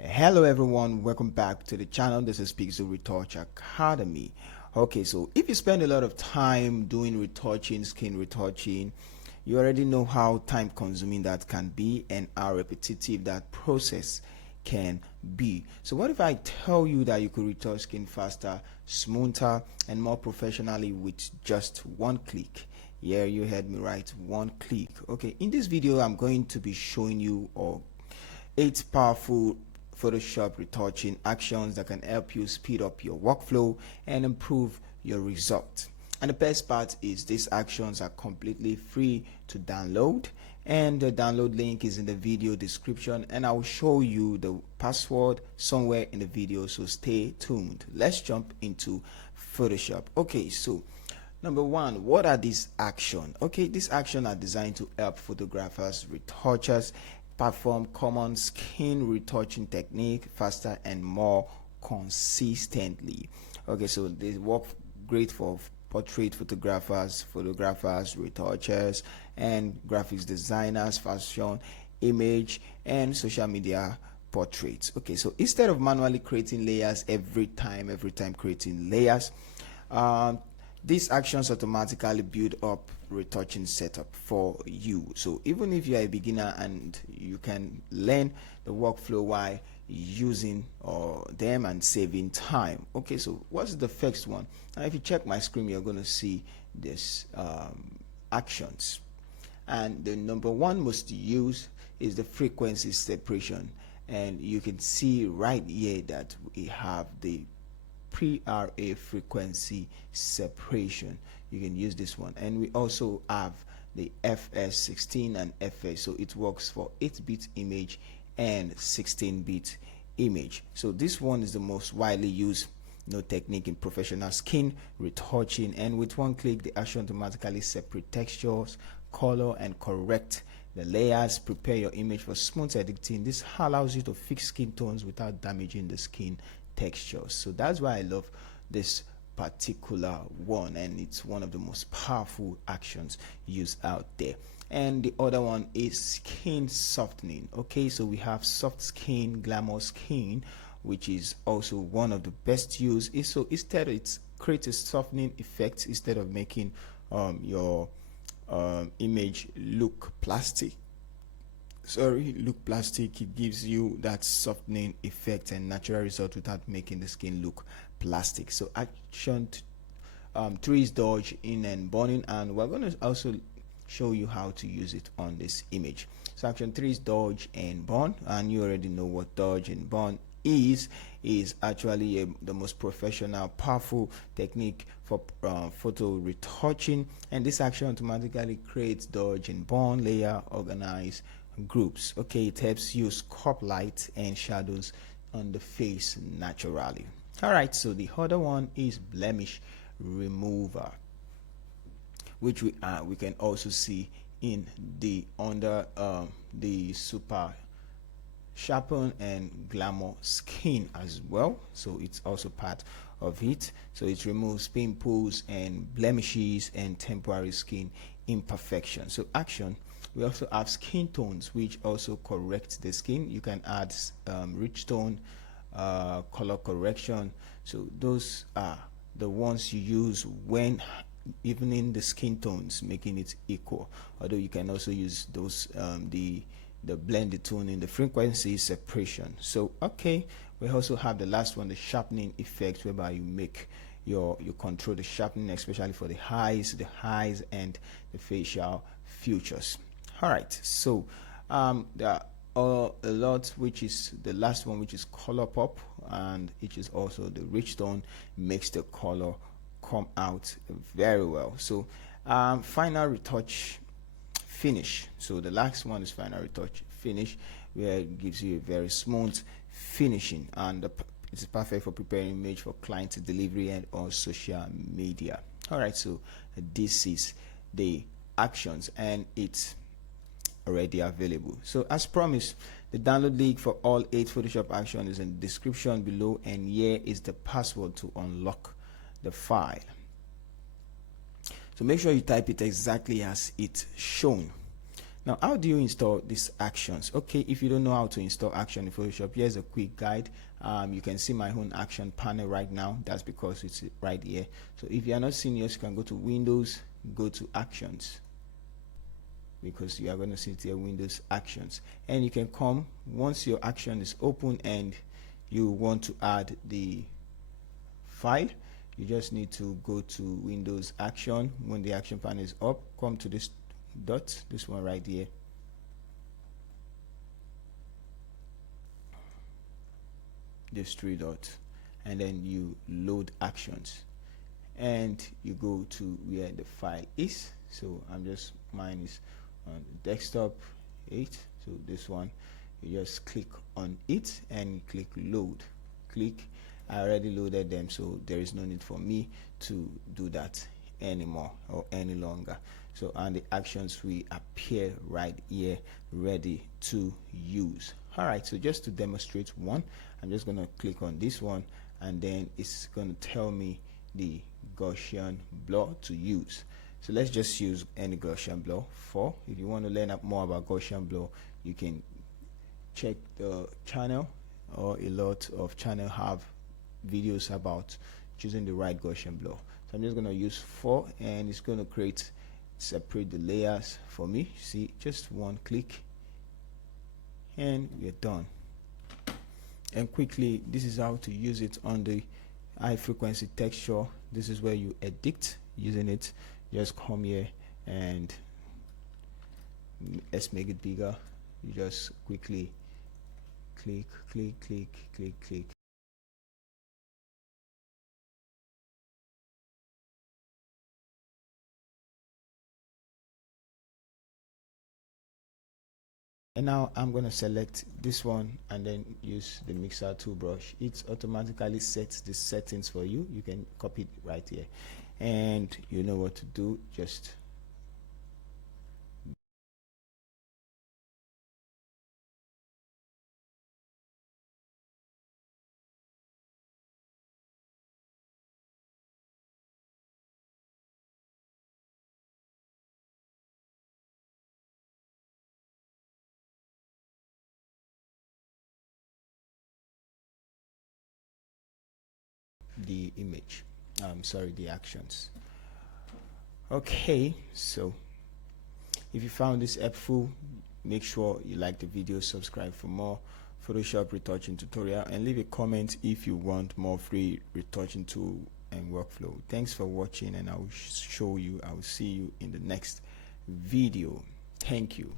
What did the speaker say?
Hello everyone, welcome back to the channel. This is Pixel Retouch Academy. Okay, so if you spend a lot of time doing retouching, skin retouching, you already know how time consuming that can be and how repetitive that process can be. So what if I tell you that you could retouch skin faster, smoother, and more professionally with just one click? Yeah, you heard me right, one click. Okay, in this video I'm going to be showing you 8 powerful Photoshop retouching actions that can help you speed up your workflow and improve your result. And the best part is these actions are completely free to download, and the download link is in the video description, and I will show you the password somewhere in the video, so stay tuned. Let's jump into Photoshop. Okay, so number one, what are these actions? Okay, these actions are designed to help photographers, retouchers perform common skin retouching technique faster and more consistently. Okay, so they work great for portrait photographers, retouchers, and graphics designers, fashion, image, and social media portraits. Okay, so instead of manually creating layers every time creating layers, these actions automatically build up retouching setup for you. So even if you're a beginner, and you can learn the workflow while using them and saving time. Okay, so what's the first one? Now if you check my screen, you're going to see this actions, and the number one most used is the frequency separation, and you can see right here that we have the pre-RA frequency separation. You can use this one, and we also have the FS16 and FS, so it works for 8-bit image and 16-bit image. So this one is the most widely used technique in professional skin retouching, and with one click the action automatically separate textures, color, and correct the layers, prepare your image for smooth editing. This allows you to fix skin tones without damaging the skin textures. So that's why I love this particular one, and it's one of the most powerful actions used out there. And the other one is skin softening. Okay, so we have soft skin, glamour skin, which is also one of the best used. So instead it creates a softening effect instead of making your image look plastic. It gives you that softening effect and natural result without making the skin look plastic. So action 3 is dodge, in, and burning, and we're going to also show you how to use it on this image. So action 3 is dodge and burn, and you already know what dodge and burn is actually the most professional, powerful technique for photo retouching, and this action automatically creates dodge and burn layer organize groups. Okay, it helps you sculpt light and shadows on the face naturally. All right, so the other one is blemish remover, which we can also see in the under the super sharpen and glamour skin as well, so it's also part of it. So it removes pimples and blemishes and temporary skin imperfection. So action, we also have skin tones, which also correct the skin. You can add rich tone, color correction. So those are the ones you use when evening the skin tones, making it equal. Although you can also use those the blended tone in the frequency separation. So okay, we also have the last one, the sharpening effect, whereby you make you control the sharpening, especially for the highs and the facial features. All right, so there are a lot, which is the last one, which is color pop, and it is also the rich tone, makes the color come out very well. So final retouch finish. So the last one is final retouch finish, where it gives you a very smooth finishing, and it's perfect for preparing image for client delivery and on social media. All right, so this is the actions, and it's already available. So as promised, the download link for all 8 Photoshop actions is in the description below, and here is the password to unlock the file. So make sure you type it exactly as it's shown. Now, how do you install these actions? Okay, if you don't know how to install action in Photoshop, here's a quick guide. You can see my own action panel right now. That's because it's right here. So if you are not seeing yours, you can go to Windows, go to Actions, because you are going to see it here, Windows Actions, and you can come once your action is open and you want to add the file. You just need to go to Windows Action. When the action panel is up, come to this dot, this one right here, this three dots, and then you load actions and you go to where the file is. So mine is on the desktop 8, so this one, you just click on it and click load. I already loaded them, so there is no need for me to do that anymore or any longer. So, and the actions will appear right here, ready to use. All right, so just to demonstrate one, I'm just going to click on this one, and then it's going to tell me the Gaussian blur to use. So let's just use any Gaussian blur. If you want to learn more about Gaussian blur, you can check the channel, or a lot of channel have videos about choosing the right Gaussian blur. So I'm just going to use 4, and it's going to separate the layers for me. See, just one click and we're done. And quickly, this is how to use it on the high frequency texture. This is where you edit using it. Just come here and let's make it bigger. You just quickly click. And now I'm going to select this one and then use the mixer tool brush. It automatically sets the settings for you. You can copy it right here, and you know what to do. Just the image, sorry, the actions. Okay, so if you found this helpful, make sure you like the video, subscribe for more Photoshop retouching tutorial, and leave a comment if you want more free retouching tool and workflow. Thanks for watching, and I will see you in the next video. Thank you.